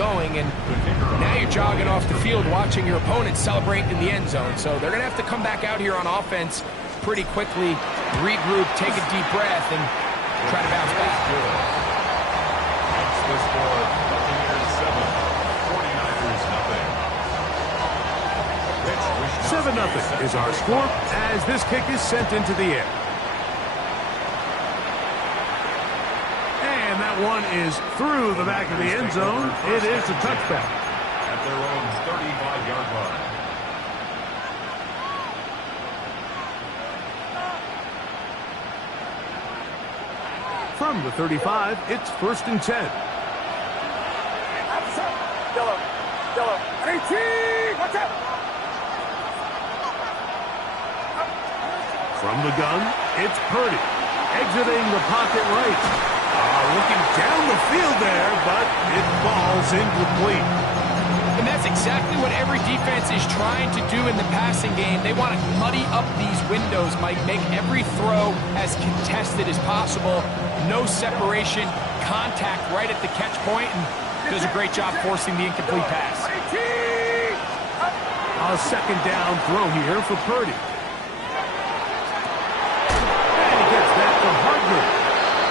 going, and now you're jogging off the field watching your opponent celebrate in the end zone. So they're going to have to come back out here on offense pretty quickly, regroup, take a deep breath, and try to bounce back. That's the score. Buccaneers 7, 49ers nothing. 7-0 is our score as this kick is sent into the air. And that one is through the back of the end zone. It is a touchback. At their own 35-yard line. From the 35, it's 1st and 10. From the gun, it's Purdy. Exiting the pocket right. Looking down the field there, but it falls incomplete. And that's exactly what every defense is trying to do in the passing game. They want to muddy up these windows, Mike, make every throw as contested as possible. No separation, contact right at the catch point, and does a great job forcing the incomplete pass. A second down throw here for Purdy. And he gets that to Hardman.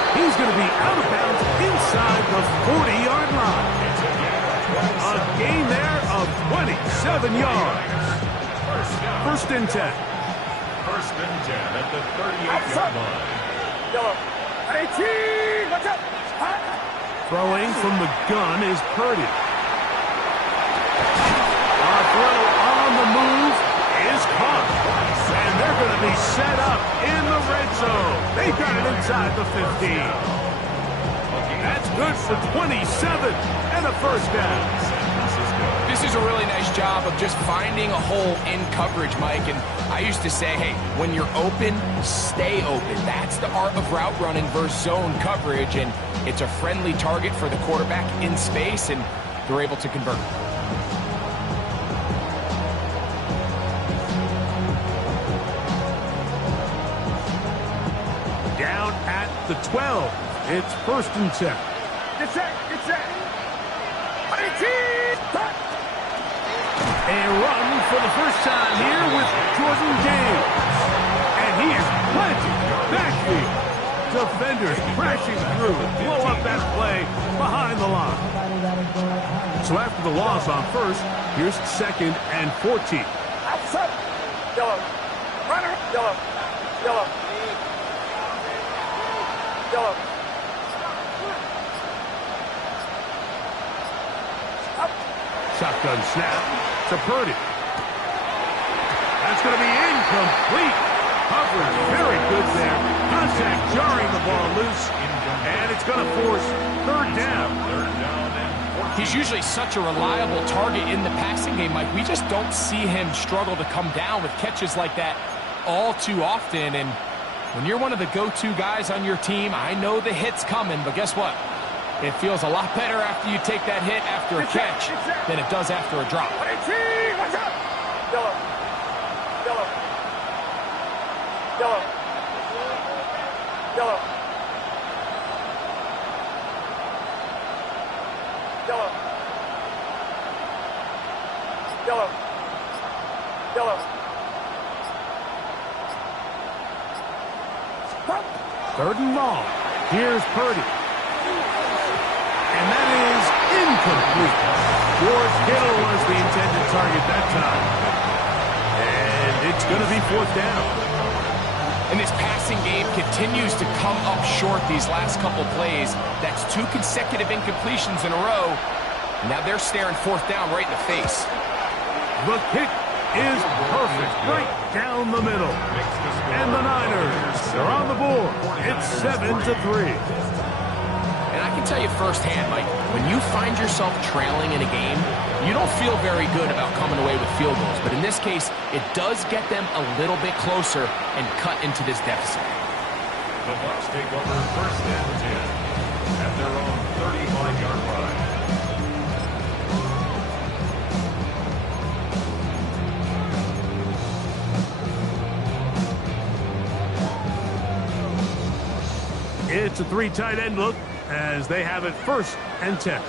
He's going to be out of bounds inside the 40-yard line. A gain there of 27 yards. 1st and 10. 1st and 10 at the 38-yard line. Throwing from the gun is Purdy. A throw on the move is caught. And they're going to be set up in the red zone. They got it inside the 15. That's good for 27 and a 1st down. This is a really nice job of just finding a hole in coverage, Mike. And I used to say, hey, when you're open, stay open. That's the art of route running versus zone coverage. And it's a friendly target for the quarterback in space, and they're able to convert. Down at the 12. It's 1st and 10. Get set. A run for the first time here with Jordan James. And he is planted backfield. Defenders crashing through. Blow up that play behind the line. So after the loss on 1st, here's 2nd and 14. Outside. Yellow. Runner. Yellow. Shotgun snap to Purdy. That's going to be incomplete. Coverage very good there. Contact jarring the ball loose. And it's going to force 3rd down. He's usually such a reliable target in the passing game, Mike. We just don't see him struggle to come down with catches like that all too often. And when you're one of the go-to guys on your team, I know the hit's coming, but guess what? It feels a lot better after you take that hit after a catch than it does after a drop. Third and long. Here's Purdy. And that is incomplete. George Kittle was the intended target that time. And it's going to be 4th down. And this passing game continues to come up short these last couple plays. That's 2 consecutive incompletions in a row. Now they're staring 4th down right in the face. The kick is perfect, right down the middle. And the Niners are on the board. It's 7-3. And I can tell you firsthand, Mike, when you find yourself trailing in a game, you don't feel very good about coming away with field goals. But in this case, it does get them a little bit closer and cut into this deficit. The Bucs take over 1st and 10 at their own 35-yard line. It's a 3 tight end look as they have it 1st and 10.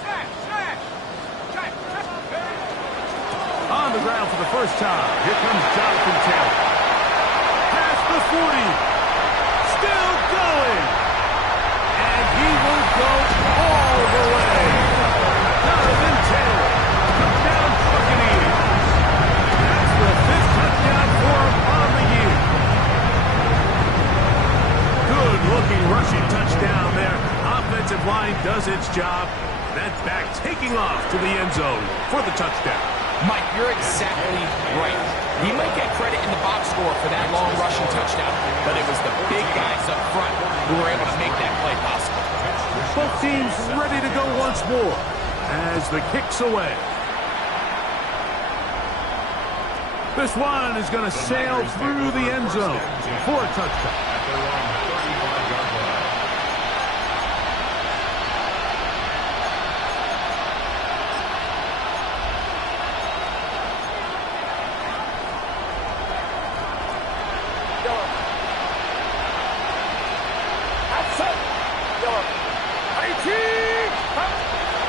the ground for the first time. Here comes Jonathan Taylor. Past the 40. Still going. And he will go all the way. Jonathan Taylor. Touchdown Buccaneers. That's the 5th touchdown for him on the year. Good-looking rushing touchdown there. Offensive line does its job. That back taking off to the end zone for the touchdown. Mike, you're exactly right. He might get credit in the box score for that long rushing touchdown, but it was the big guys up front who were able to make that play possible. Both teams ready to go once more as the kick's away. This one is going to sail through the end zone for a touchdown.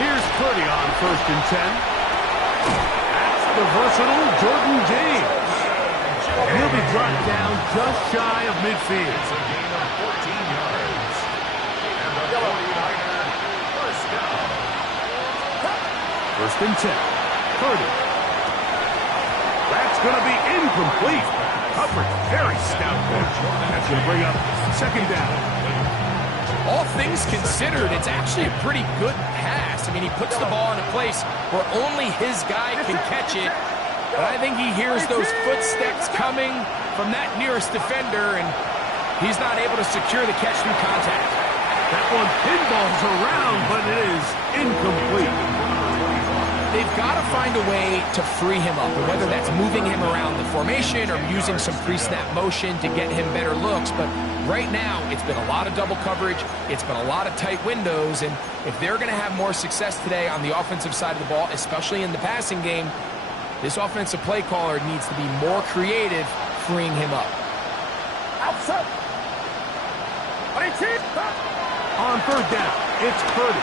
Here's Purdy on 1st and 10. That's the versatile Jordan James. He'll be brought down just shy of midfield. It's a gain of 14 yards. And the 49er first down. 1st and 10. Purdy. That's going to be incomplete. Coverage very stout there. That's going to bring up 2nd down. All things considered, it's actually a pretty good pass. I mean, he puts the ball in a place where only his guy can catch it. But I think he hears those footsteps coming from that nearest defender, and he's not able to secure the catch through contact. That one pinballs around, but it is incomplete. They've got to find a way to free him up, and whether that's moving him around the formation or using some pre-snap motion to get him better looks. But right now, it's been a lot of double coverage. It's been a lot of tight windows, and if they're going to have more success today on the offensive side of the ball, especially in the passing game, this offensive play caller needs to be more creative, freeing him up. Outside. On 3rd down, it's Purdy.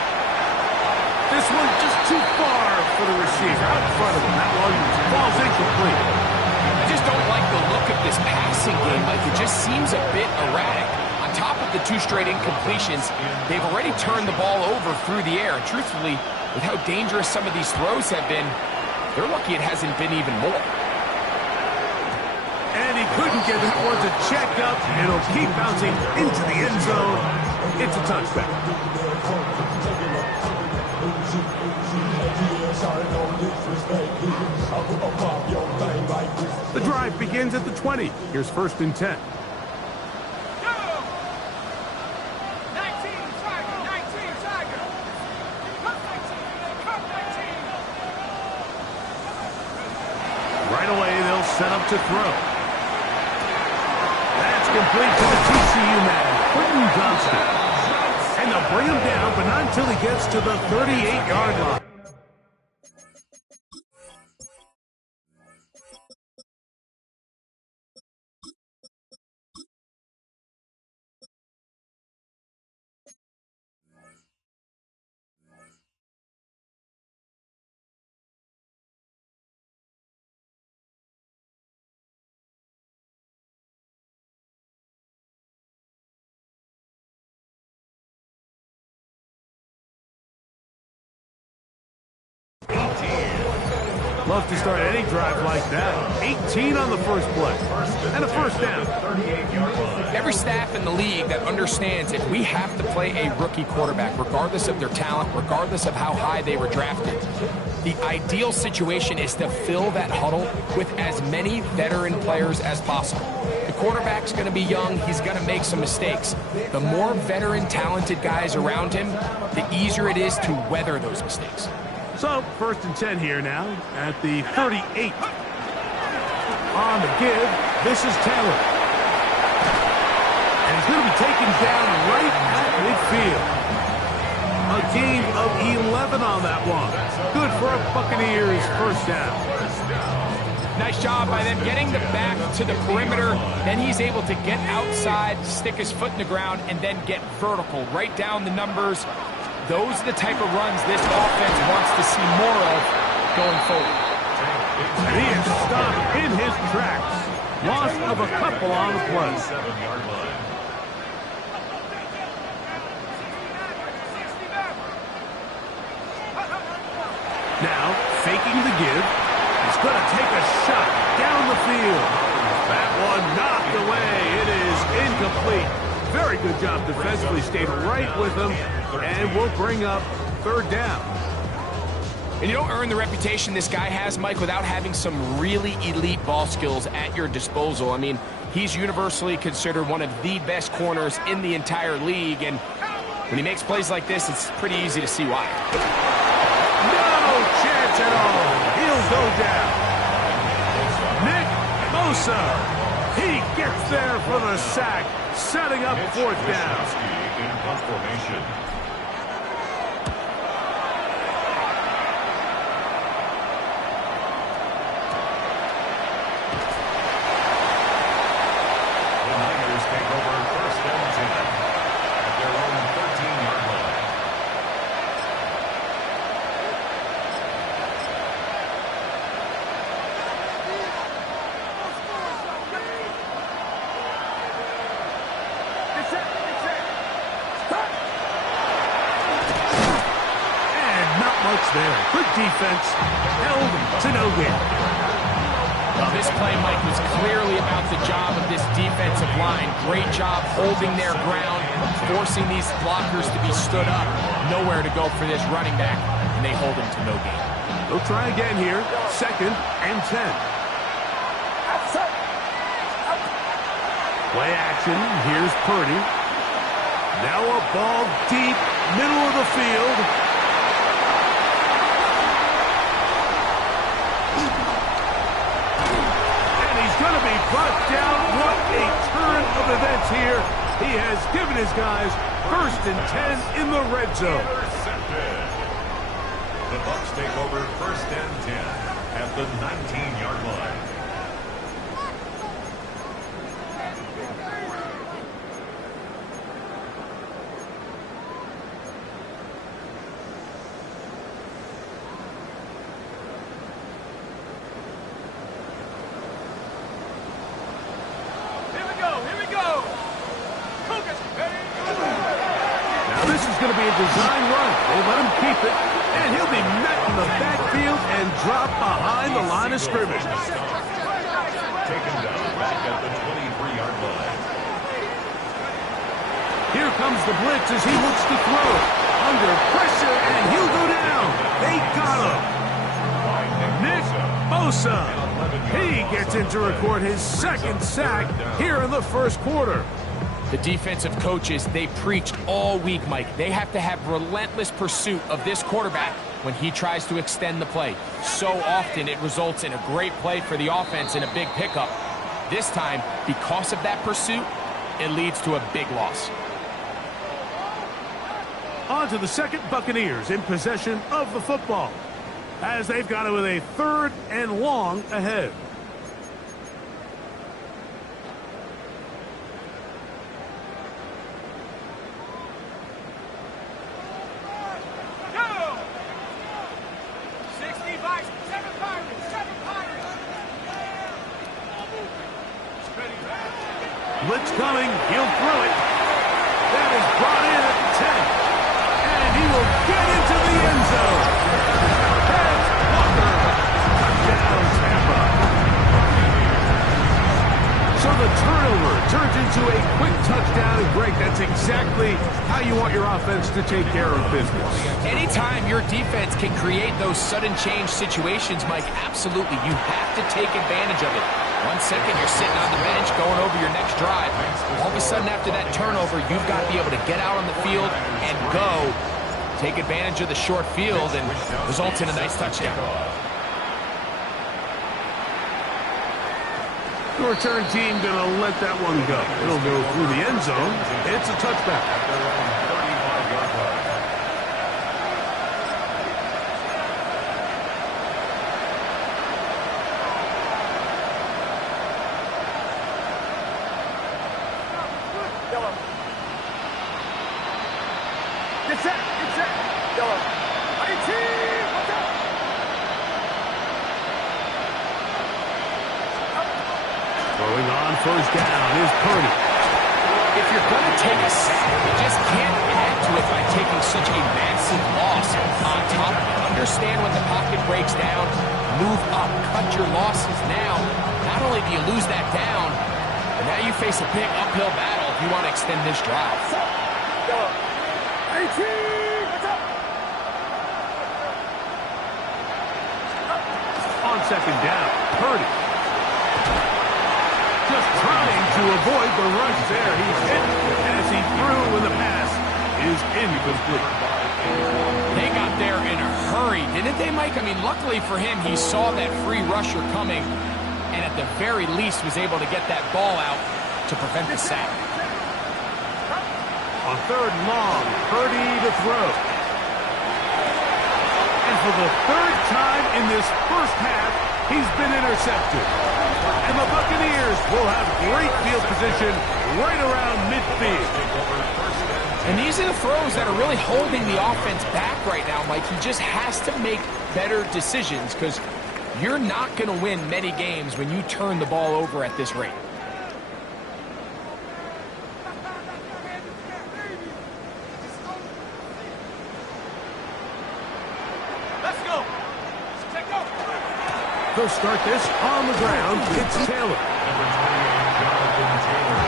This one just too far for the receiver. Out in front of him. That one falls incomplete. I just don't like the look of this passing game. Like, it just seems a bit erratic. On top of the 2 straight incompletions, they've already turned the ball over through the air. And truthfully, with how dangerous some of these throws have been, they're lucky it hasn't been even more. And he couldn't get that one to check up. It'll keep bouncing into the end zone. It's a touchback. The drive begins at the 20. Here's 1st and 10. Right away, they'll set up to throw. That's complete to the TCU man, Quentin Johnston. And they'll bring him down, but not until he gets to the 38-yard line. Love to start any drive like that. 18 on the first play. And a first down. Every staff in the league that understands if we have to play a rookie quarterback, regardless of their talent, regardless of how high they were drafted, the ideal situation is to fill that huddle with as many veteran players as possible. The quarterback's going to be young. He's going to make some mistakes. The more veteran, talented guys around him, the easier it is to weather those mistakes. So, 1st and 10 here now at the 38. On the give, this is Taylor. And he's going to be taken down right at midfield. A gain of 11 on that one. Good for a Buccaneers first down. Nice job by them getting the back to the perimeter. Then he's able to get outside, stick his foot in the ground, and then get vertical right down the numbers. Those are the type of runs this offense wants to see more of going forward. And he is stopped in his tracks. Loss of a couple on the play. 7-yard line. Now, faking the give. He's going to take a shot down the field. That one knocked away. It is incomplete. Very good job defensively. Stayed right with him. And will bring up third down. And you don't earn the reputation this guy has, Mike, without having some really elite ball skills at your disposal. I mean, he's universally considered one of the best corners in the entire league. And when he makes plays like this, it's pretty easy to see why. No chance at all. He'll go down. Nick Bosa. He gets there for the sack, setting up fourth down. In punt formation. The Niners take over first and 10 at their own 13-yard line. There. Good defense. Held to no win. Well, this play, Mike, was clearly about the job of this defensive line. Great job holding their ground, forcing these blockers to be stood up. Nowhere to go for this running back, and they hold him to no gain. They'll try again here. 2nd and 10. Play action. Here's Purdy. Now a ball deep, middle of the field. Going to be brought down. What a turn of events here. He has given his guys 1st and 10 in the red zone. The Bucs take over 1st and 10 at the 19-yard line. Going to be a design run. They let him keep it, and he'll be met in the backfield and dropped behind the line of scrimmage. Taken down back at the 23-yard line. Here comes the blitz as he looks to throw. Under pressure, and he'll go down. They got him. Nick Bosa. He gets in to record his 2nd sack here in the 1st quarter. The defensive coaches, they preach all week, Mike. They have to have relentless pursuit of this quarterback when he tries to extend the play. So often it results in a great play for the offense and a big pickup. This time, because of that pursuit, it leads to a big loss. On to the 2nd Buccaneers in possession of the football, as they've got it with a 3rd and long ahead. Blitz coming. He'll throw it. That is brought in at the 10. And he will get into the end zone. That's Walker. Touchdown, Tampa. So the turnover turns into a quick touchdown. And Greg, that's exactly how you want your offense to take care of business. Anytime your defense can create those sudden change situations, Mike, absolutely, you have to take advantage of it. 1 second, you're sitting on the bench going over your next drive. All of a sudden, after that turnover, you've got to be able to get out on the field and go. Take advantage of the short field and results in a nice touchdown. The return team going to let that one go. It'll go through the end zone. It's a touchback. Going on first down is Purdy. If you're going to take a sack, you just can't add to it by taking such a massive loss on top of it. Understand when the pocket breaks down, move up, cut your losses now. Not only do you lose that down, but now you face a big uphill battle if you want to extend this drive. On second down, Purdy. Just trying to avoid the rush there. He's hit as he threw when the pass is incomplete. They got there in a hurry, didn't they, Mike? I mean, luckily for him, he saw that free rusher coming and at the very least was able to get that ball out to prevent the sack. On third and long, Purdy to throw. And for the third time in this first half, he's been intercepted. And the Buccaneers will have great field position right around midfield. And these are the throws that are really holding the offense back right now, Mike. He just has to make better decisions because you're not going to win many games when you turn the ball over at this rate. They'll start this on the ground. It's Taylor. Number 28, Jonathan Taylor.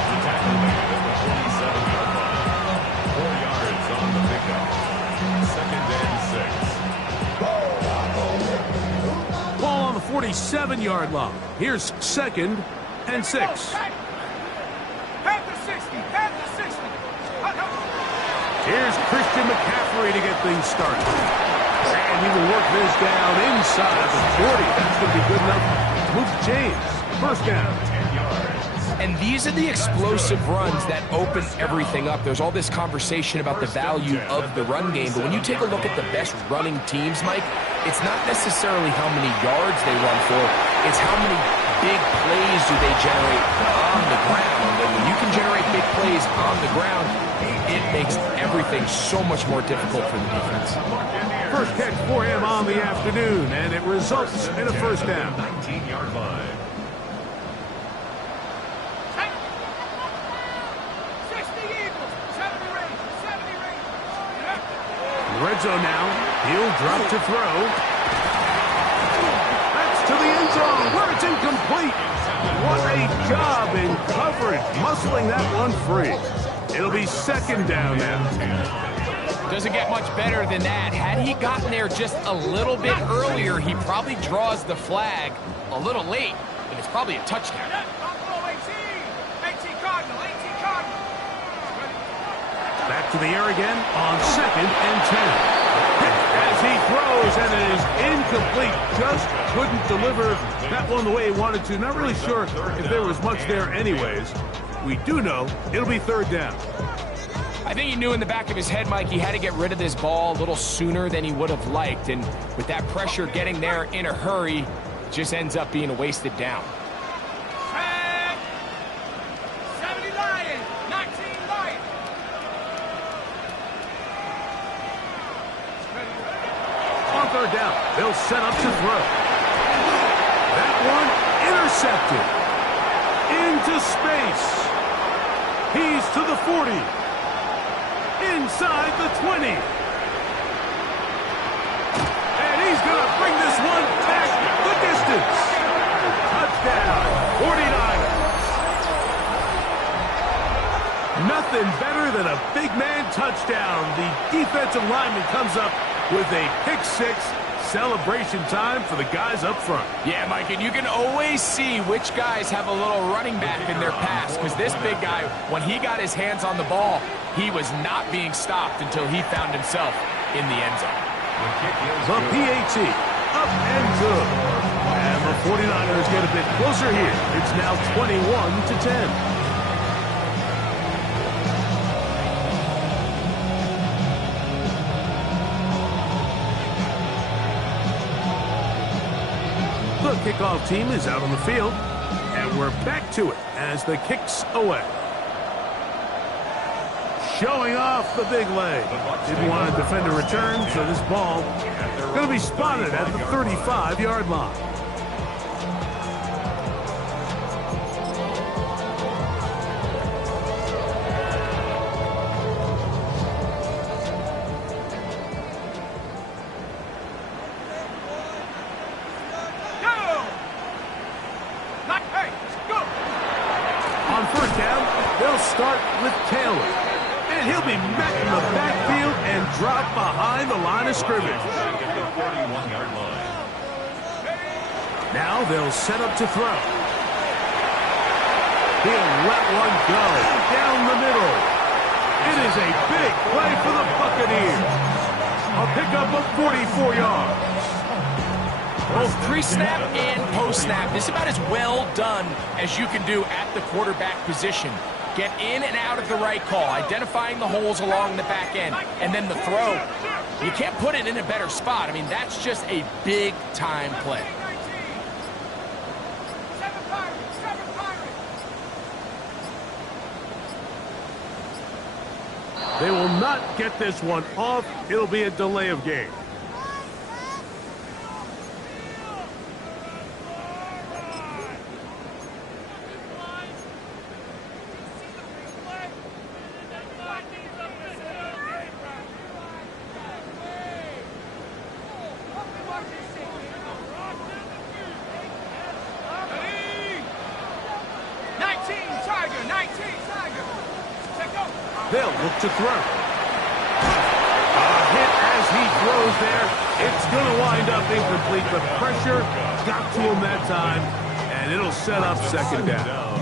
The tackle made at the 47-yard line. 4 yards on the pickup. 2nd and 6. Ball on the 47-yard line. Here's 2nd and 6. Here's Christian McCaffrey to get things started. And he will work this down inside the 40. That's going to be good enough to move James. First down. 10 yards. And these are the explosive runs that open everything up. There's all this conversation about the value of the run game, but when you take a look at the best running teams, Mike, it's not necessarily how many yards they run for, it's how many big plays do they generate on the ground. And when you can generate big plays on the ground, it makes everything so much more difficult for the defense. First catch for him on the afternoon, and it results in a first down. 19-yard line. Red zone now. He'll drop to throw. That's to the end zone where it's incomplete. What a job in coverage, muscling that one free. It'll be second down now. Doesn't get much better than that. Had he gotten there just a little bit earlier, he probably draws the flag a little late, and it's probably a touchdown. Back to the air again on 2nd and 10. As he throws, and it is incomplete. Just couldn't deliver that one the way he wanted to. Not really sure if there was much there anyways. We do know it'll be third down. I think he knew in the back of his head, Mike, he had to get rid of this ball a little sooner than he would have liked. And with that pressure getting there in a hurry, it just ends up being a wasted down. On third down, they'll set up to throw. That one intercepted. Into space. He's to the 40. Inside the 20. And he's going to bring this one back the distance. Touchdown, 49ers. Nothing better than a big man touchdown. The defensive lineman comes up with a pick-6. Celebration time for the guys up front. Yeah, Mike, and you can always see which guys have a little running back in their pass, because this big guy, when he got his hands on the ball, he was not being stopped until he found himself in the end zone. The PAT, up and good. And the 49ers get a bit closer here. It's now 21-10. The kickoff team is out on the field, and we're back to it as the kick's away. Showing off the big leg. Didn't want to defend a return, so this ball going to be spotted at the 35-yard line. the line of scrimmage. Back at the 31-yard line. Now they'll set up to throw. He'll let one go down the middle. It is a big play for the Buccaneers. A pickup of 44 yards. Both pre-snap and post-snap is about as well done as you can do at the quarterback position. Get in and out of the right call, identifying the holes along the back end, and then the throw. You can't put it in a better spot. I mean, that's just a big-time play. They will not get this one off. It'll be a delay of game. They'll look to throw. A hit as he throws there. It's going to wind up incomplete, but pressure got to him that time, and it'll set up second down.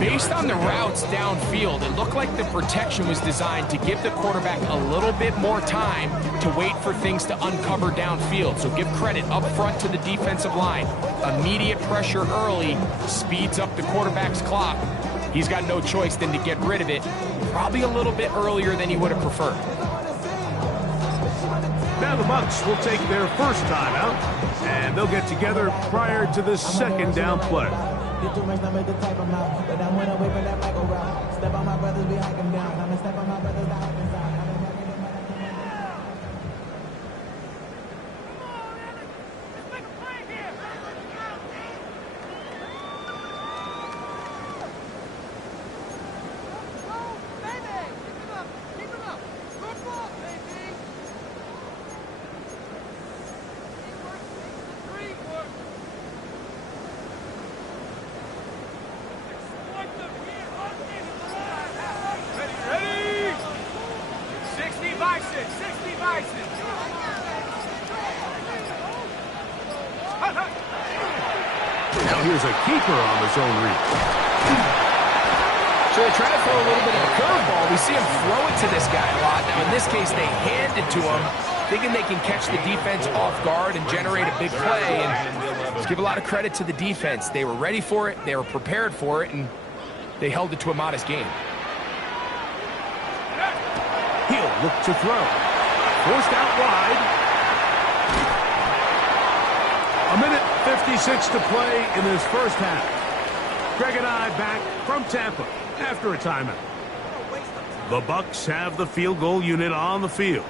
Based on the routes downfield, it looked like the protection was designed to give the quarterback a little bit more time to wait for things to uncover downfield. So give credit up front to the defensive line. Immediate pressure early speeds up the quarterback's clock. He's got no choice than to get rid of it, probably a little bit earlier than he would have preferred. Now the Bucs will take their first timeout, and they'll get together prior to the second down play. Get too much number to type them out, but I'm gonna wait for that Michael route. Step on my brothers, we hike them down. I'ma step on my brothers, I hike them down. Now here's a keeper on his own reach. So they try to throw a little bit of a curveball. We see him throw it to this guy a lot. Now, in this case, they hand it to him, thinking they can catch the defense off guard and generate a big play. And let's give a lot of credit to the defense. They were ready for it, they were prepared for it, and they held it to a modest game. He'll look to throw. Forced out wide. A minute 56 to play in this first half. Greg and I back from Tampa after a timeout. The Bucs have the field goal unit on the field.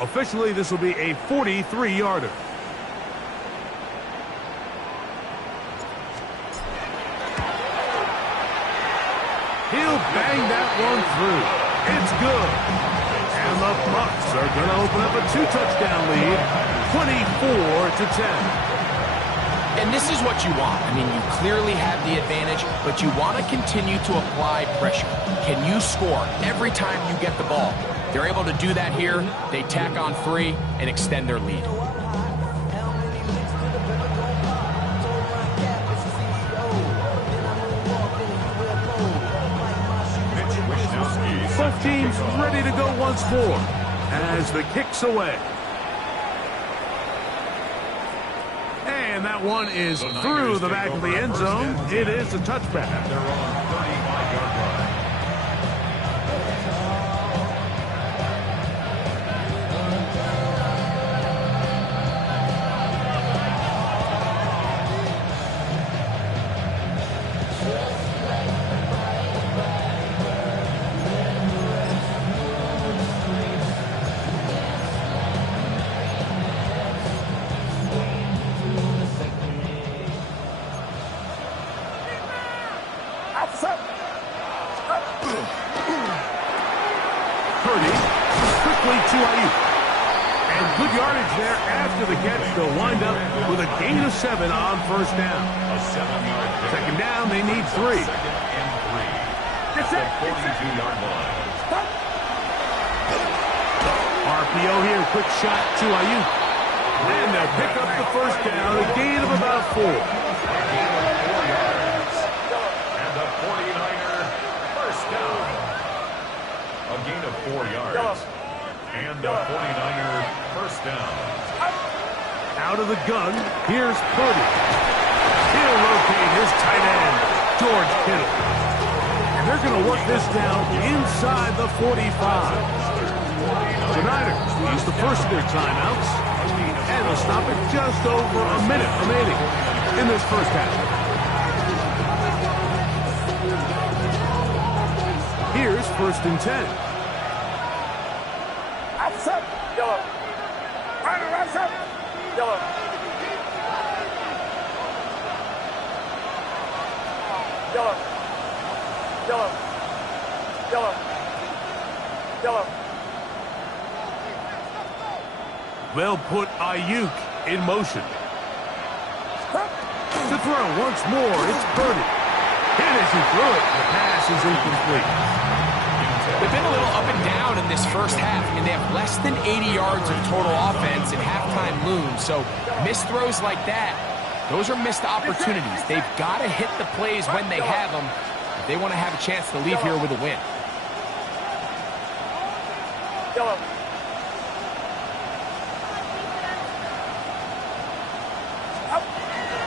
Officially, this will be a 43-yarder. He'll bang that one through. It's good. And the Bucs are going to open up a 2-touchdown lead, 24-10. And this is what you want. I mean, you clearly have the advantage, but you want to continue to apply pressure. Can you score every time you get the ball? They're able to do that here. They tack on 3 and extend their lead. Both teams ready to go once more as the kick's away. And that one is through the back of the end zone. It is a touchback. They're on 35-yard line. Good yardage there after the catch. They'll wind up with a gain of 7 on first down. A 7-yard gain. Second down, they need 3. Second and 3. That's the 42-yard line. On RPO here, quick shot to Ayuk. And they'll pick up the first down, a gain of about 4. And the 49er first down. A gain of 4 yards. And the 49er first down. Out of the gun, here's Purdy. He'll locate his tight end, George Kittle. And they're going to work this down inside the 45. The Niners will use the first of their timeouts, and they'll stop it just over a minute remaining in this first half. Here's 1st and 10. Outside. Yellow. Right side. Yellow. Yellow. Yellow. Yellow. Yellow. They'll put Ayuk in motion. To throw once more, it's Purdy. Hit as he threw it. The pass is incomplete. They've been a little up and down in this first half. I mean, they have less than 80 yards of total offense and halftime looms. So missed throws like that, those are missed opportunities. They've got to hit the plays when they have them if they want to have a chance to leave here with a win.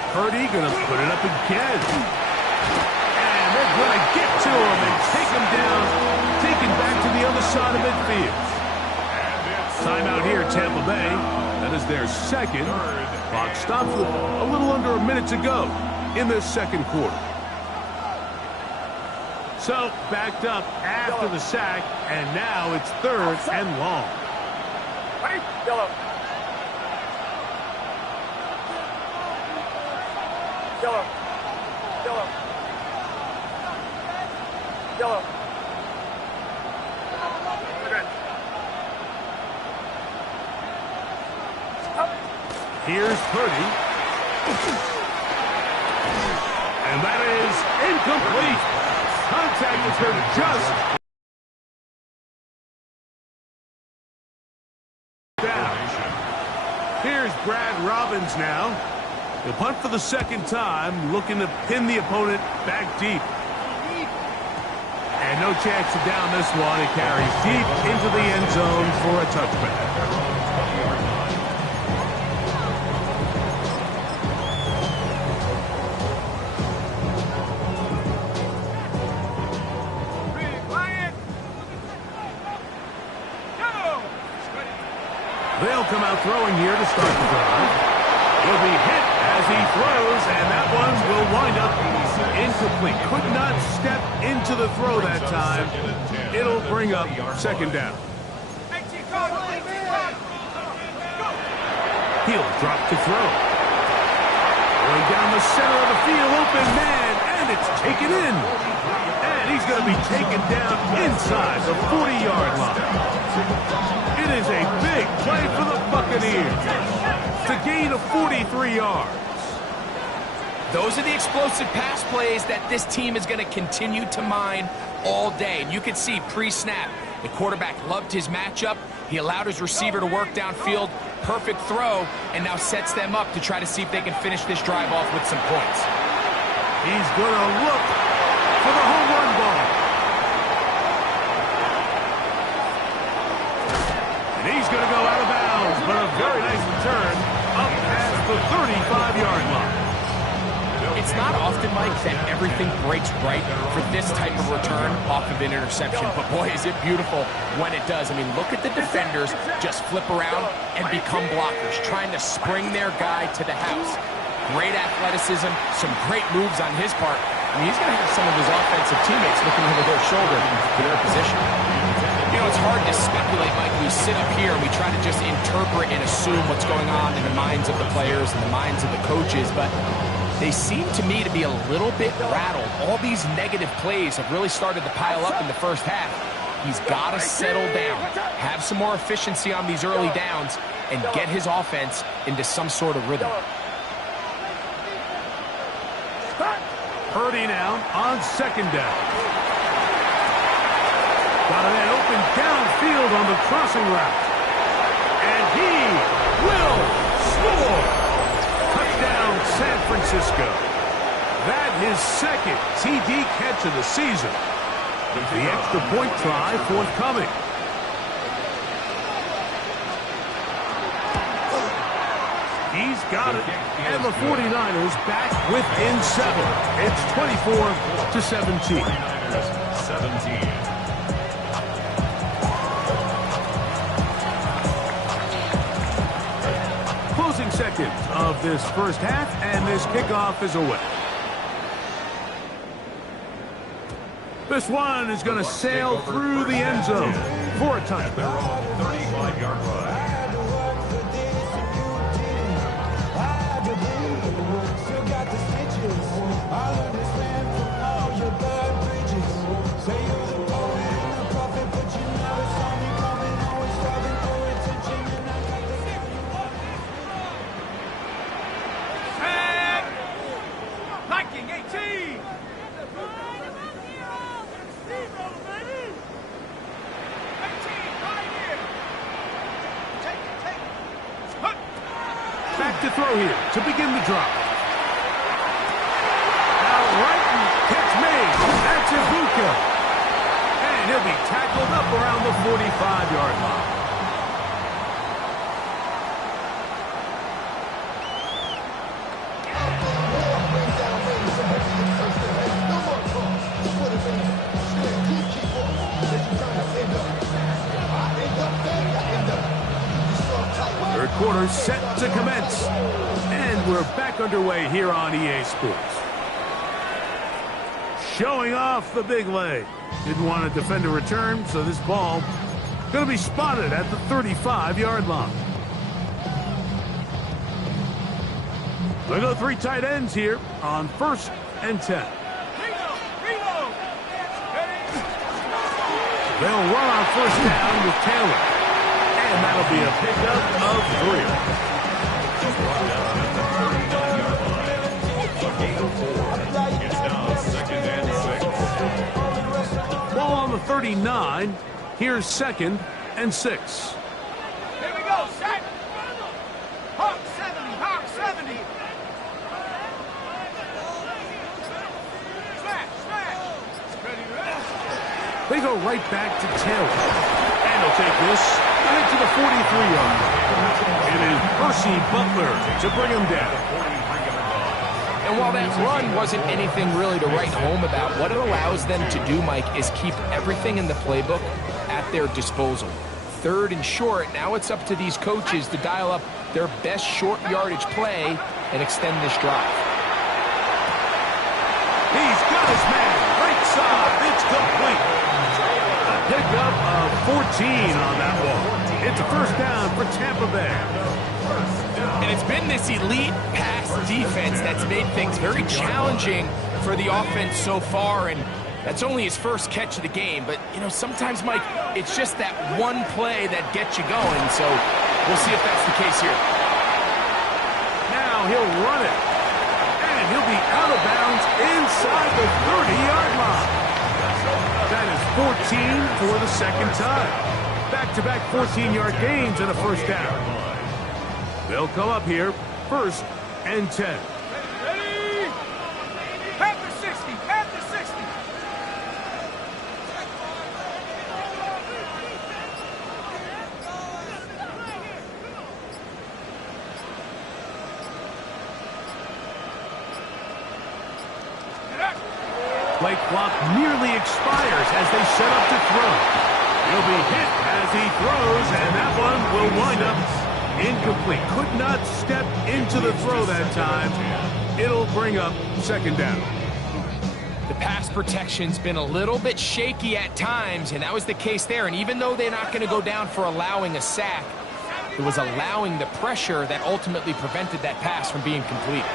Purdy going to put it up again. And they're going to get to him and take him down, taken back to the other side of midfield. Timeout here, Tampa Bay. That is their second. Clock stops with a little under a minute to go in this second quarter. So, backed up after the sack, and now it's 3rd and long. Yellow. Yellow. Yellow. Yellow. Here's Purdy. And that is incomplete. Contact occurred just down. Here's Brad Robbins now. He'll punt for the second time, looking to pin the opponent back deep. And no chance to down this one. It carries deep into the end zone for a touchback. They'll come out throwing here to start the drive. Will be hit as he throws, and that one will wind up incomplete. Could not step into the throw that time. It'll bring up second down. He'll drop to throw. Going down the center of the field, open man, and it's taken in. And he's going to be taken down inside the 40-yard line. It is a big play for the Buccaneers to gain of 43 yards. Those are the explosive pass plays that this team is going to continue to mine all day. And you can see pre-snap, the quarterback loved his matchup. He allowed his receiver to work downfield. Perfect throw, and now sets them up to try to see if they can finish this drive off with some points. He's going to look for the home run ball. And he's going to go out of bounds, but a very nice return up past the 35-yard line. It's not often, Mike, that everything breaks right for this type of return off of an interception. But, boy, is it beautiful when it does. I mean, look at the defenders just flip around and become blockers, trying to spring their guy to the house. Great athleticism, some great moves on his part. I mean, he's going to have some of his offensive teammates looking over their shoulder for their position. You know, it's hard to speculate, Mike. We sit up here and we try to just interpret and assume what's going on in the minds of the players and the minds of the coaches, but they seem to me to be a little bit rattled. All these negative plays have really started to pile up in the first half. He's got to settle down, have some more efficiency on these early downs, and get his offense into some sort of rhythm. Purdy now on second down. Got a man open downfield on the crossing route. And he will score. Touchdown, San Francisco. That his second TD catch of the season. The extra point try forthcoming. He's got it. And the 49ers back within 7. It's 24-17. 17. Closing seconds of this first half, and this kickoff is away. This one is going to sail through the end zone for a touchdown. 35-yard run. Back to throw here to begin the drop. Now right catch made. That's Ibuka. And he'll be tackled up around the 45-yard line. Third quarter set to commence. And we're back underway here on EA Sports. Showing off the big leg. Didn't want to defend a return, so this ball going to be spotted at the 35-yard line. They go 3 tight ends here on 1st and 10. They'll run on 1st down with Taylor. And that'll be a pickup of 3. Ball on the 39. Here's 2nd and 6. Here we go, set. Hawk 70, Hawk 70. Smash. They go right back to Taylor. And he'll take this into the 43-yard. It is Percy Butler to bring him down. And while that run wasn't anything really to write home about, what it allows them to do, Mike, is keep everything in the playbook at their disposal. 3rd and short, now it's up to these coaches to dial up their best short yardage play and extend this drive. He's got his man right side. It's complete. A pickup of 14 on that one. It's a 1st down for Tampa Bay. And it's been this elite pass defense that's made things very challenging for the offense so far, and that's only his first catch of the game. But, you know, sometimes, Mike, it's just that one play that gets you going, so we'll see if that's the case here. Now he'll run it, and he'll be out of bounds inside the 30-yard line. That is 14 for the 2nd time. Back-to-back 14-yard gains and a 1st down. They'll come up here 1st and 10. Ready? Panther 60, Panther 60. Play clock nearly expires as they set up to throw. He'll be hit as he throws, and that one will wind up incomplete. Could not step into the throw that time. It'll bring up 2nd down. The pass protection's been a little bit shaky at times, and that was the case there. And even though they're not going to go down for allowing a sack, it was allowing the pressure that ultimately prevented that pass from being complete.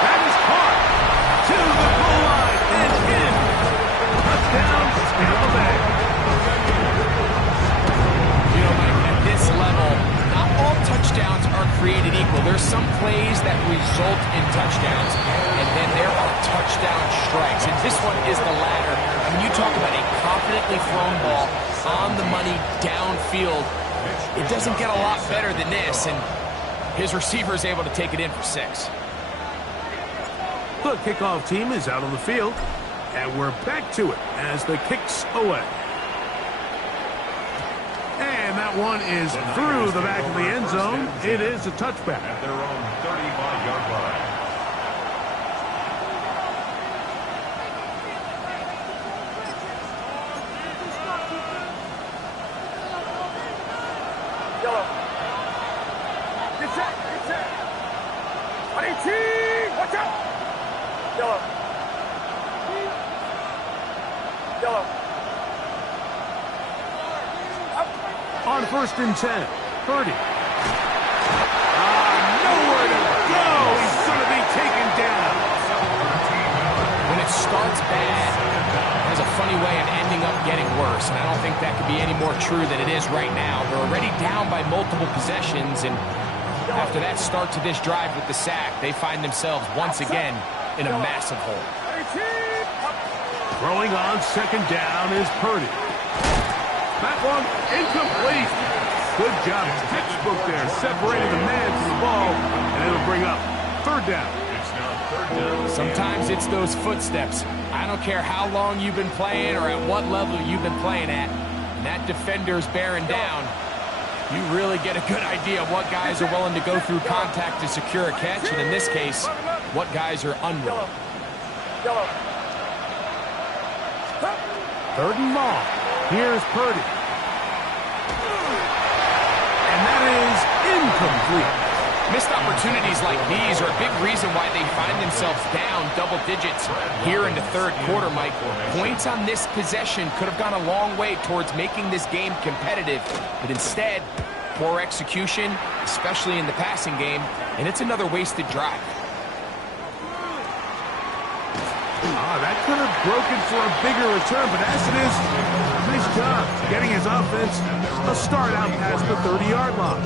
That is caught to the goal line and in. Touchdown, Tampa Bay. You know, Mike, at this level, not all touchdowns are created created equal. There's some plays that result in touchdowns, and then there are touchdown strikes. And this one is the latter. When you talk about a confidently thrown ball on the money downfield, it doesn't get a lot better than this, and his receiver is able to take it in for 6. The kickoff team is out on the field, and we're back to it as the kick's away. And that one is through the back of the end zone. It is a touchback. At their own 35-yard line. Yellow. Get set. Get set. 22. Watch out. Yellow. Yellow. On 1st and 10, Purdy. Nowhere to go. He's going to be taken down. When it starts bad, it has a funny way of ending up getting worse, and I don't think that could be any more true than it is right now. They're already down by multiple possessions, and after that start to this drive with the sack, they find themselves once again in a massive hole. Throwing on 2nd down is Purdy. That one incomplete. Good job. Textbook there, separating the man from the ball, and it'll bring up 3rd down. It's now 3rd down. Sometimes it's those footsteps. I don't care how long you've been playing or at what level you've been playing at. And that defender's bearing down. You really get a good idea of what guys are willing to go through contact to secure a catch, and in this case, what guys are unwilling. 3rd and long. Here's Purdy. And that is incomplete. Missed opportunities like these are a big reason why they find themselves down double digits here in the 3rd quarter, Mike. Points on this possession could have gone a long way towards making this game competitive, but instead, poor execution, especially in the passing game, and it's another wasted drive. That could have broken for a bigger return, but as it is, nice job getting his offense a start out past the 30-yard line.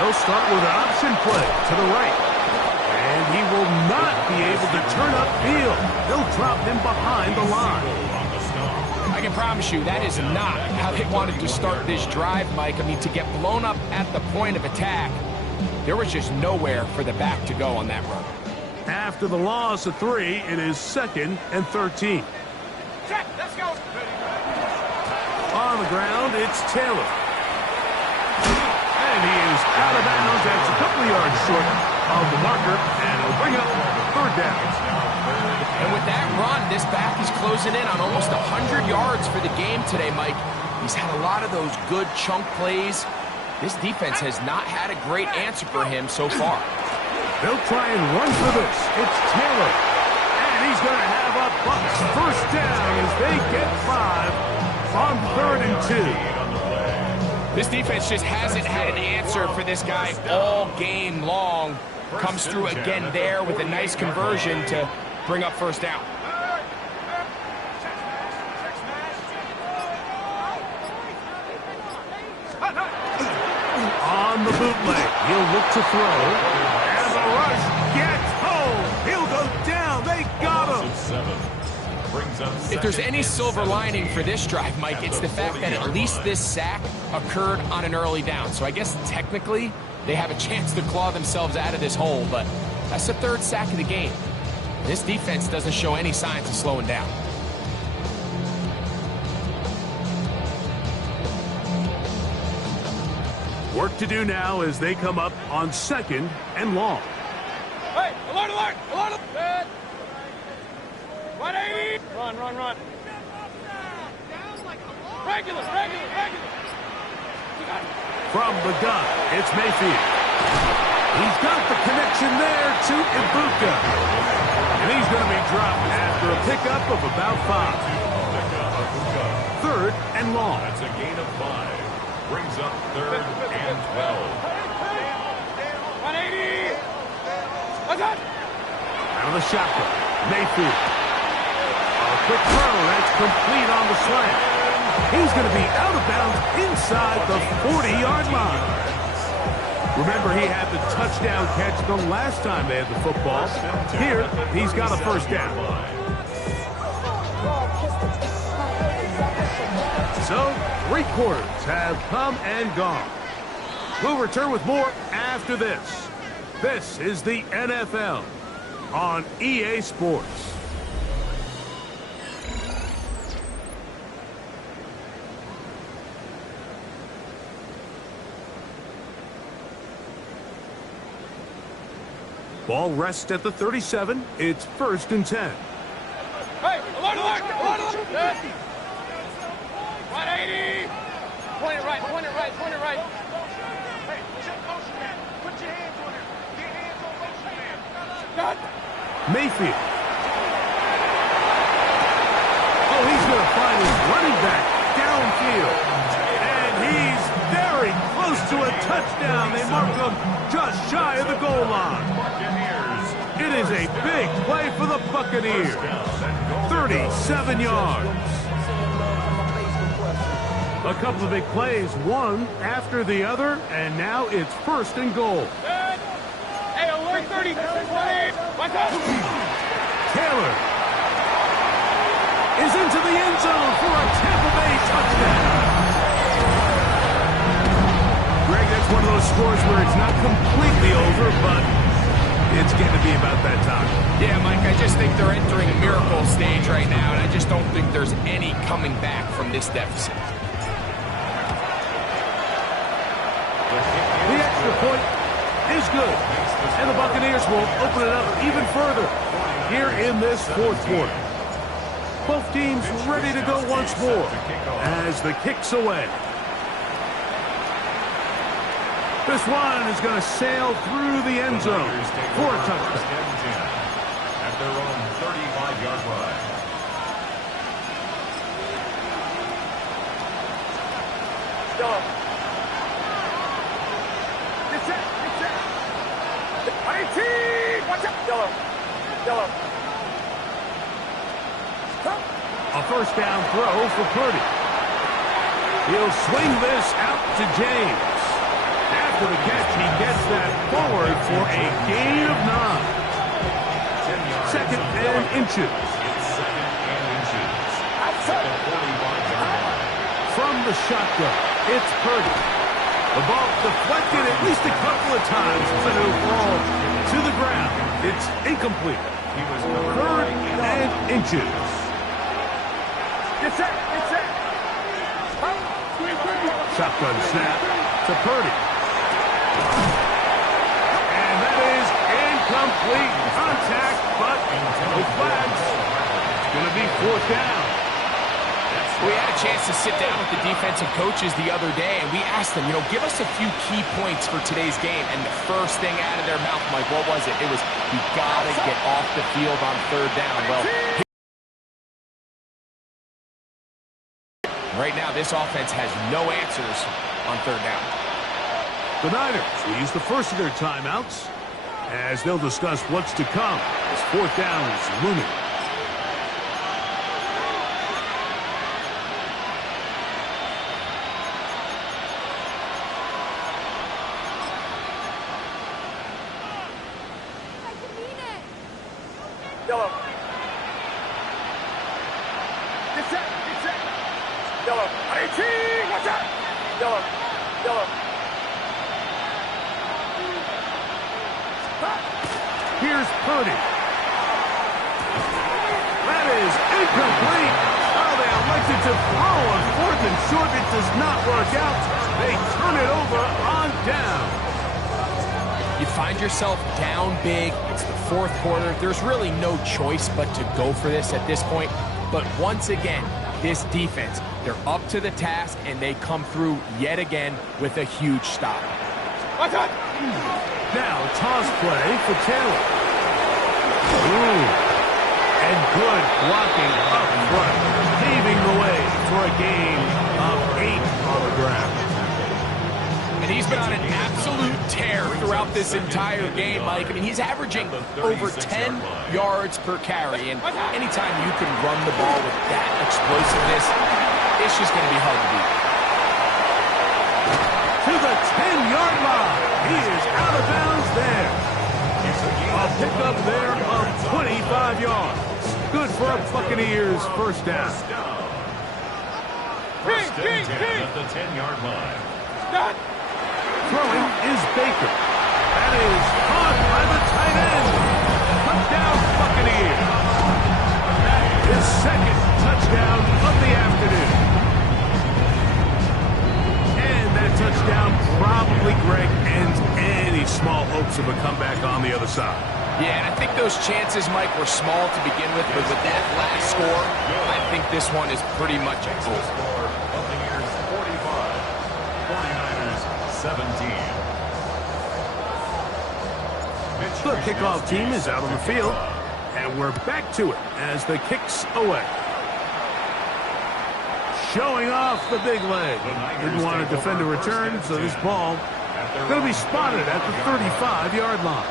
They'll start with an option play to the right. And he will not be able to turn upfield. They'll drop him behind the line. I can promise you that is not how they wanted to start this drive, Mike. I mean, to get blown up at the point of attack, there was just nowhere for the back to go on that run. After the loss of 3, it is 2nd and 13. Check. Let's go. On the ground, it's Taylor. And he is out of bounds. That's a couple of yards short of the marker, and it'll bring up 3rd down. And with that run, this back is closing in on almost 100 yards for the game today, Mike. He's had a lot of those good chunk plays. This defense has not had a great answer for him so far. They'll try and run for this. It's Taylor. And he's going to have a Bucs 1st down as they get 5 on 3rd and 2. This defense just hasn't had an answer for this guy all game long. Comes through again there with a nice conversion to bring up 1st down. On the bootleg, he'll look to throw. And the rush gets home. He'll go down. They got him. If there's any silver lining for this drive, Mike, it's the fact that at least this sack occurred on an early down. So I guess technically they have a chance to claw themselves out of this hole, but that's the 3rd sack of the game. This defense doesn't show any signs of slowing down. Work to do now as they come up on 2nd and long. Hey, alert, alert, alert. Good. 180. Run. Regular. From the gun, it's Mayfield. He's got the connection there to Ibuka. And he's going to be dropped after a pickup of about 5. Third and long. That's a gain of 5. Brings up third and 12. 180. What's up? Out of the shotgun, Mayfield. A quick throw, that's complete on the slant. He's going to be out of bounds inside the 40-yard line. Remember, he had the touchdown catch the last time they had the football. Here, he's got a first down. So, 3 quarters have come and gone. We'll return with more after this. This is the NFL on EA Sports. Ball rests at the 37. It's 1st and 10. Hey, alert, alert, alert, alert. 180. Point it right, point it right, point it right. Hey, check motion man. Put your hands on him. Get hands on motion man. Got Mayfield. Oh, he's going to find his running back downfield. And he's very close to a touchdown. They mark him just shy of the goal line. It is a big play for the Buccaneers. 37 yards. A couple of big plays, one after the other, and now it's 1st and goal. Hey, alert 30. Watch out. Taylor is into the end zone for a Tampa Bay touchdown. Greg, that's one of those scores where it's not completely over, but it's getting to be about that time. Yeah, Mike, I just think they're entering a miracle stage right now, and I just don't think there's any coming back from this deficit. The extra point is good, and the Buccaneers will open it up even further here in this 4th quarter. Both teams ready to go once more as the kick's away. This one is going to sail through the end zone for a touchdown. At their own 35-yard line. Dog. Get set, get set. 18. Watch out. Yellow. Yellow. A first down throw for Purdy. He'll swing this out to James. After the catch, he gets that forward for a gain of 9. 2nd and inches. It's 2nd and inches. At the 45-yard line. From the shotgun, it's Purdy. The ball deflected at least a couple of times, but it'll fall to the ground. It's incomplete. He was 3rd and inches. Get set, get set. Shotgun snap to Purdy. And that is incomplete. Contact, but no flags. It's going to be 4th down. We had a chance to sit down with the defensive coaches the other day, and we asked them, give us a few key points for today's game. And the first thing out of their mouth, Mike, what was it? It was, we got to get off the field on 3rd down. Well, right now, this offense has no answers on 3rd down. The Niners will use the first of their timeouts as they'll discuss what's to come as 4th down is looming. Yellow. Get set, get set. Yellow. 18. Watch out. Yellow. Yellow. Here's Purdy. That is incomplete. Oh, they elected to throw on 4th and short. It does not work out. They turn it over on down. You find yourself down big. It's the 4th quarter. There's really no choice but to go for this at this point. But once again, this defense. They're up to the task, and they come through yet again with a huge stop. Now, toss play for Taylor. Ooh. And good blocking up front, paving the way for a gain of 8 on the ground. And he's been on an absolute tear throughout this entire game, Mike. I mean, he's averaging over 10 yards per carry. And anytime you can run the ball with that explosiveness, it's just going to be hard to beat. To the 10-yard line. He is out of bounds there. A pickup there of 25 yards. Good for a Buccaneers first down. First and 10 at the 10-yard line. Throwing is Baker. That is caught by the tight end. Touchdown Buccaneers. His second touchdown of the afternoon. And that touchdown probably, Greg, ends any small hopes of a comeback on the other side. Yeah, and I think those chances, Mike, were small to begin with, but with that last score, I think this one is pretty much a goal. Buccaneers 45, 49ers 17. The kickoff team is out on the field, and we're back to it as the kick's away. Showing off the big leg. Didn't want to defend a return, so this ball going to be spotted at the 35-yard line.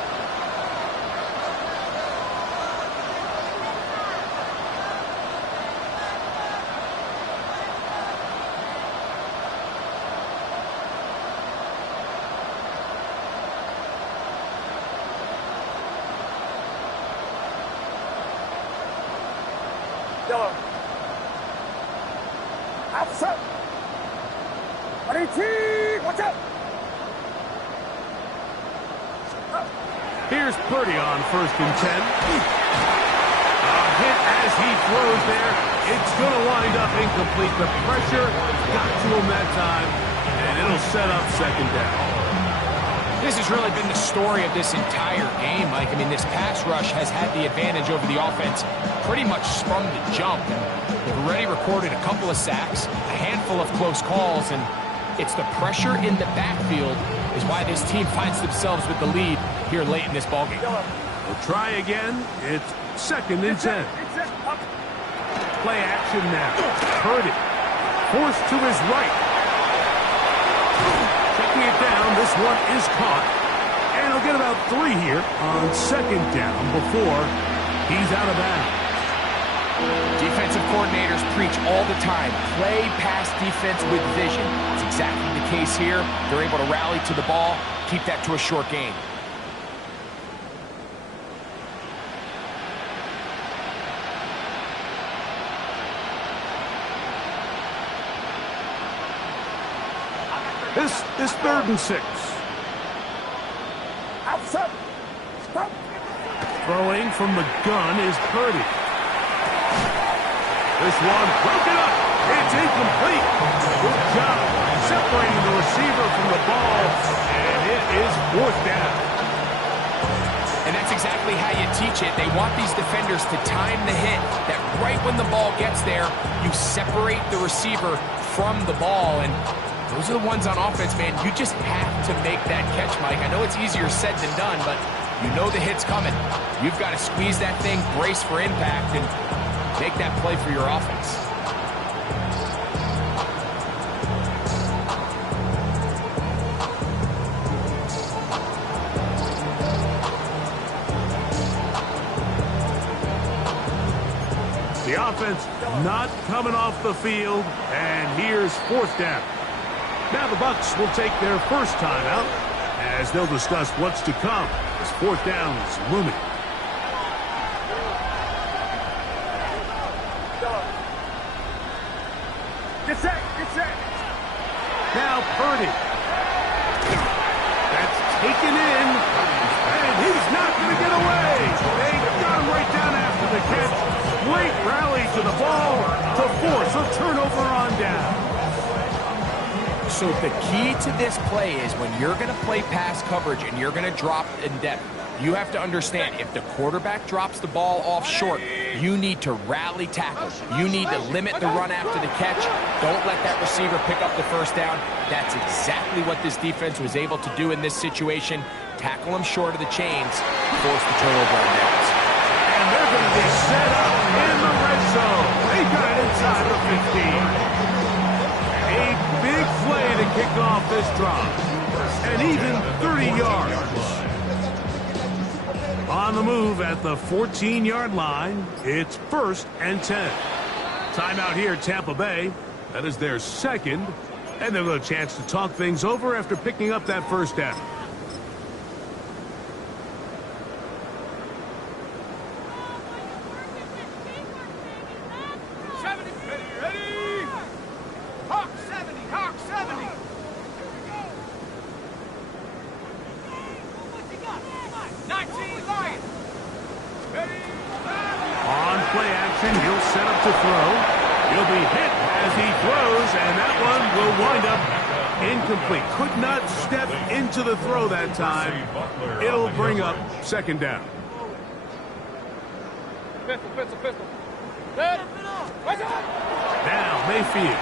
Yellow. Outside. Watch out. Here's Purdy on 1st and 10. A hit as he throws there. It's going to wind up incomplete. The pressure got to him that time, and it'll set up 2nd down. This has really been the story of this entire game, Mike. I mean, this pass rush has had the advantage over the offense pretty much from the jump. And they've already recorded a couple of sacks, a handful of close calls, and it's the pressure in the backfield is why this team finds themselves with the lead here late in this ballgame. We'll try again. It's 2nd and 10. Play action now. Purdy forced to his right. Checking it down. This one is caught. And he'll get about 3 here on 2nd down before he's out of bounds. Defensive coordinators preach all the time, play pass defense with vision. It's exactly the case here. They're able to rally to the ball, keep that to a short gain. This is 3rd and 6. Outside. Stop. Throwing from the gun is Purdy. This one broken up. It's incomplete. Good job separating the receiver from the ball, and it is 4th down. And that's exactly how you teach it. They want these defenders to time the hit, that right when the ball gets there, you separate the receiver from the ball. And those are the ones on offense, man. You just have to make that catch, Mike. I know it's easier said than done, but you know the hit's coming. You've got to squeeze that thing, brace for impact, and make that play for your offense. The offense not coming off the field, and here's 4th down. Now the Bucs will take their first timeout as they'll discuss what's to come as 4th down is looming. Get set. Now Purdy. That's taken in, and he's not going to get away. They got him right down after the catch. Great rally to the ball to force a turnover on down. So the key to this play is when you're going to play pass coverage and you're going to drop in depth, you have to understand if the quarterback drops the ball off short, you need to rally tackle. You need to limit the run after the catch. Don't let that receiver pick up the first down. That's exactly what this defense was able to do in this situation. Tackle them short of the chains, force the turnover on downs. And they're going to be set up in the red zone. They got it inside the 15. A big play to kick off this drive. And even 30 yards. On the move at the 14-yard line, it's 1st and 10. Timeout here, Tampa Bay. That is their second. And they'll have a chance to talk things over after picking up that first down. He'll set up to throw. He'll be hit as he throws, and that one will wind up incomplete. Could not step into the throw that time. It'll bring up 2nd down. Pistol. Now Mayfield.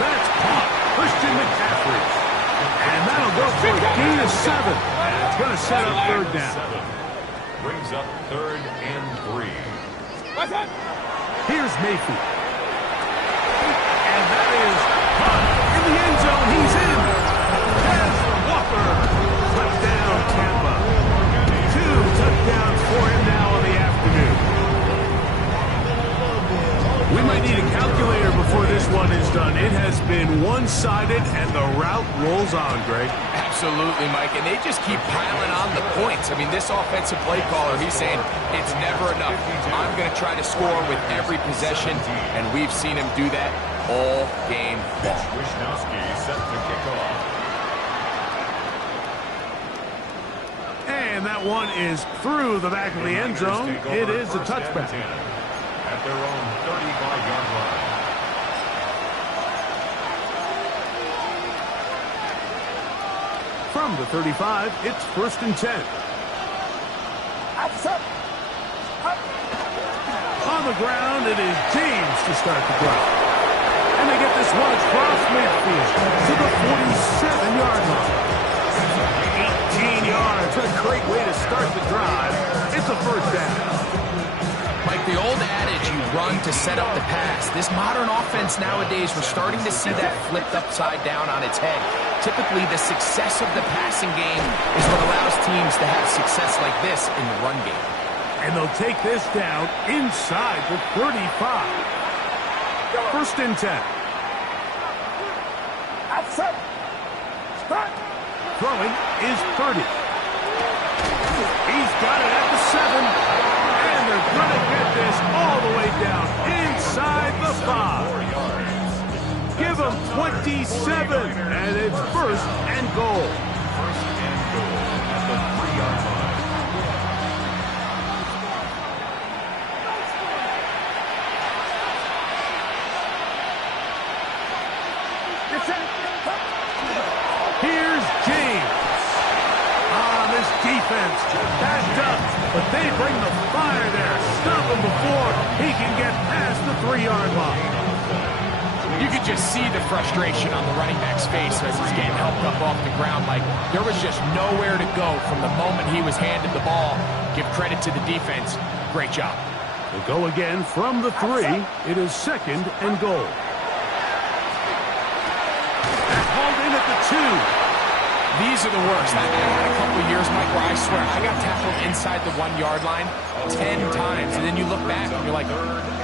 That's caught. Christian McCaffrey. And that'll go for a gain of 7. And it's going to set up 3rd down. Brings up 3rd and 3. Here's Mayfield. And that is caught in the end zone. He's in. Has Walker. Touchdown, Tampa. 2 touchdowns for him now in the afternoon. We might need a calculator before this one is done. It has been one-sided, and the route rolls on, Greg. Absolutely, Mike, and they just keep piling on the points. I mean, this offensive play caller, he's saying it's never enough. I'm going to try to score with every possession, and we've seen him do that all game long. Wisnowski set to kick off. And that one is through the back of the end zone. It is a touchback. At their own 35-yard line. From the 35, it's 1st and 10. On the ground, it is James to start the drive. And they get this one across midfield to the 47-yard line. 18 yards. What a great way to start the drive. It's a 1st down. Like the old adage, you run to set up the pass. This modern offense nowadays, we're starting to see that flipped upside down on its head. Typically, the success of the passing game is what allows teams to have success like this in the run game. And they'll take this down inside the 35. 1st and 10. Throwing is 30. He's got it at the 7. And they're going to get this all the way down inside the 5. Give them 27, and it's 1st and goal. 1st and goal at the 3-yard line. Here's James. This defense backed up, but they bring the fire there. Stop him before he can get past the 3-yard line. You could just see the frustration on the running back's face as he's getting helped up off the ground. Like, there was just nowhere to go from the moment he was handed the ball. Give credit to the defense. Great job. We'll go again from the 3. It is 2nd and goal. That's hauled in at the 2. These are the worst. I had a couple of years, Mike, where I swear I got tackled inside the 1-yard line 10 times. And then you look back and you're like,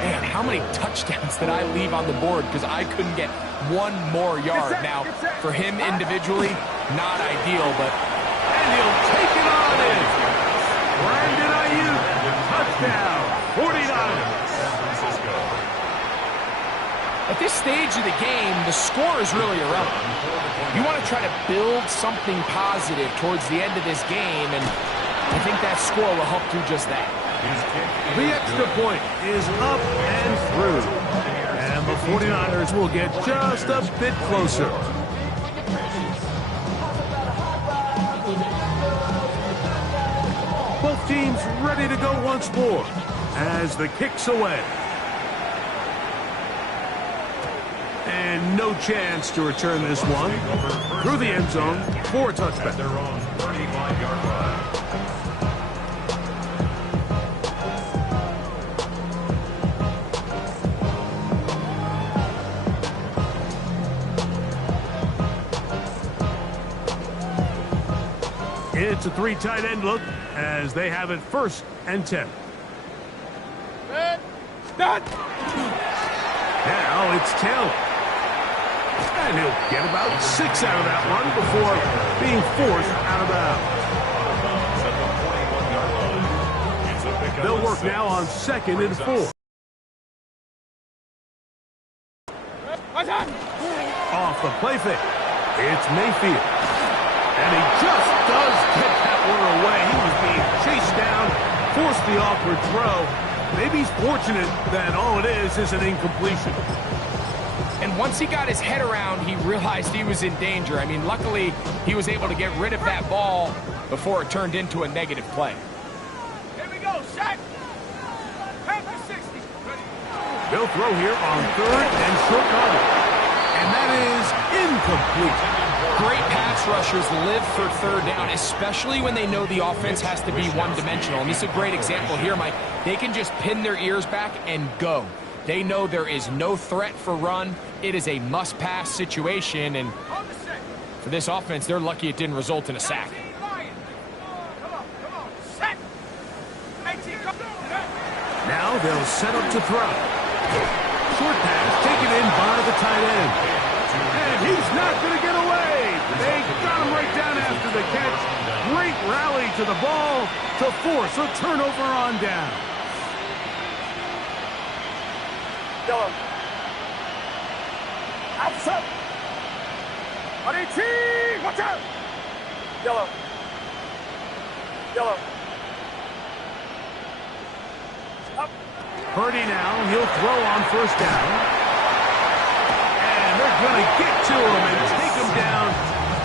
man, how many touchdowns did I leave on the board because I couldn't get one more yard? Now, for him individually, not ideal, but... And he'll take it on in. Brandon Ayuk, touchdown, 49ers. At this stage of the game, the score is really irrelevant. You want to try to build something positive towards the end of this game, and I think that score will help do just that. The extra point is up and through, and the 49ers will get just a bit closer. Both teams seems ready to go once more as the kick's away. And no chance to return this one through the end zone for a touchback. At their own 35-yard line. It's a 3 tight end look as they have it 1st and 10. Done. Now it's Taylor. And he'll get about 6 out of that one before being forced out of bounds. They'll work now on 2nd and 4. Off the play fake. It's Mayfield. And he just does get that one away. He was being chased down, forced the awkward throw. Maybe he's fortunate that all it is an incompletion. And once he got his head around, he realized he was in danger. I mean, luckily, he was able to get rid of that ball before it turned into a negative play. Here we go, set. Head to 60. They'll throw here on 3rd and short yardage. And that is incomplete. Great pass rushers live for 3rd down, especially when they know the offense has to be one-dimensional. And this is a great example here, Mike. They can just pin their ears back and go. They know there is no threat for run. It is a must-pass situation, and for this offense, they're lucky it didn't result in a sack. Now they'll set up to throw. Short pass taken in by the tight end. And he's not going to get away. They got him right down after the catch. Great rally to the ball to force a turnover on down. Yellow. Outside. Watch out. Yellow. Yellow. Up. Purdy now, he'll throw on 1st down. And they're going to get to him and take him down,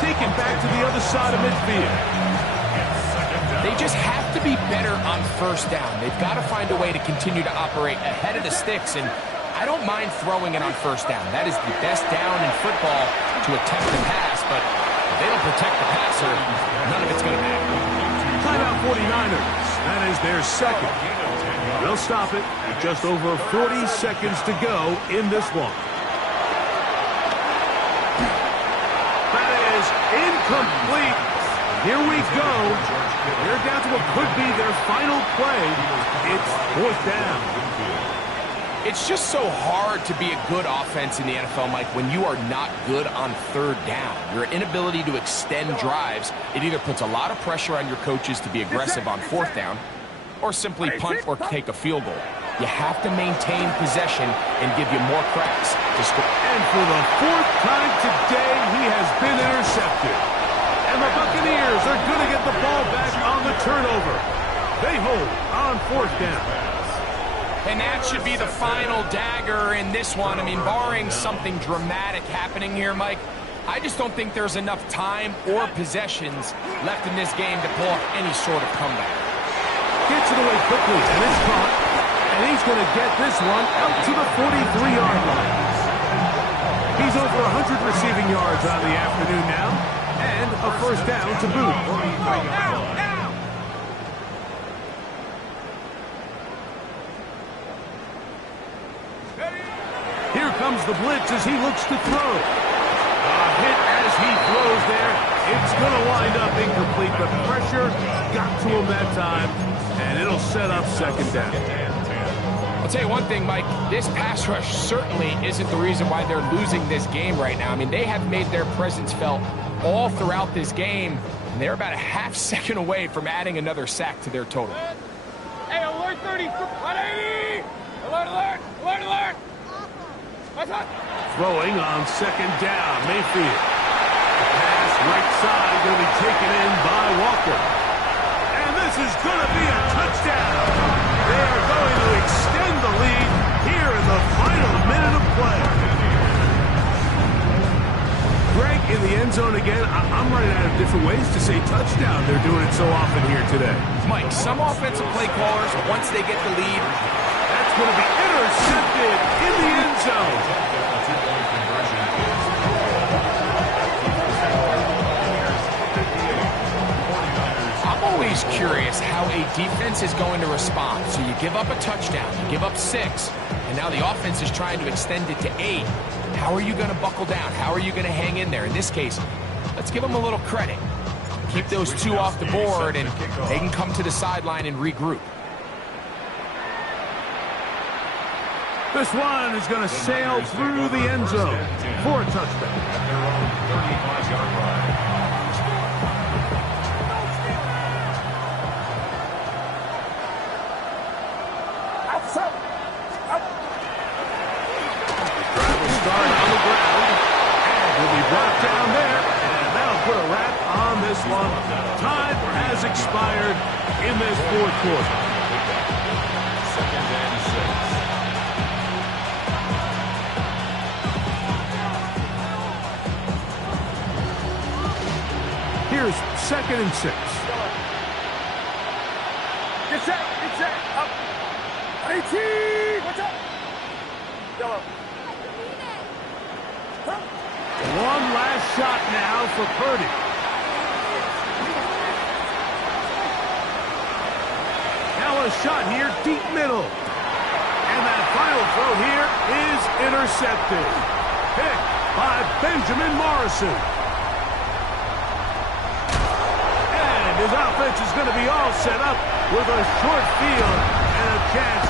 take him back to the other side of midfield. They just have to be better on 1st down. They've got to find a way to continue to operate ahead of the sticks, and I don't mind throwing it on 1st down. That is the best down in football to attempt the pass, but if they don't protect the passer, none of it's going to matter. Timeout 49ers. That is their 2nd. They'll stop it with just over 40 seconds to go in this one. That is incomplete. Here we go. They're down to what could be their final play. It's 4th down. It's just so hard to be a good offense in the NFL, Mike, when you are not good on 3rd down. Your inability to extend drives, it either puts a lot of pressure on your coaches to be aggressive on 4th down or simply punt or take a field goal. You have to maintain possession and give you more cracks to score. And for the 4th time today, he has been intercepted. And the Buccaneers are going to get the ball back on the turnover. They hold on 4th down. And that should be the final dagger in this one. I mean, barring something dramatic happening here, Mike, I just don't think there's enough time or possessions left in this game to pull off any sort of comeback. Gets it away quickly, and it's caught. And he's going to get this one out to the 43-yard line. He's over 100 receiving yards on the afternoon now, and a 1st down to boot. Here comes the blitz as he looks to throw. A hit as he throws there. It's going to wind up incomplete, but pressure got to him that time, and it'll set up 2nd down. I'll tell you one thing, Mike, this pass rush certainly isn't the reason why they're losing this game right now. I mean, they have made their presence felt all throughout this game, and they're about a half second away from adding another sack to their total. Hey, alert 30, 180! Alert, alert, alert, alert! Throwing on 2nd down, Mayfield. Pass right side going to be taken in by Walker. And this is going to be a touchdown. They are going to extend the lead here in the final minute of play. Greg in the end end zone again. I'm running out of different ways to say touchdown. They're doing it so often here today. Mike, some offensive play callers, once they get the lead, that's going to be intercepted in the end zone. I'm always curious how a defense is going to respond. So you give up a touchdown, you give up 6, and now the offense is trying to extend it to 8. How are you going to buckle down? How are you going to hang in there? In this case, let's give them a little credit. Keep those 2 off the board, and they can come to the sideline and regroup. This one is going to sail through the end zone for a touchdown. At their own 35-yard line. Brought down there, and that'll put a wrap on this one. Time has expired in this fourth quarter. Second and 6. Here's 2nd and 6. Get set, up. 18, what's up? Yellow. One last shot now for Purdy. Now a shot here, deep middle. And that final throw here is intercepted. Picked by Benjamin Morrison. And his offense is going to be all set up with a short field and a chance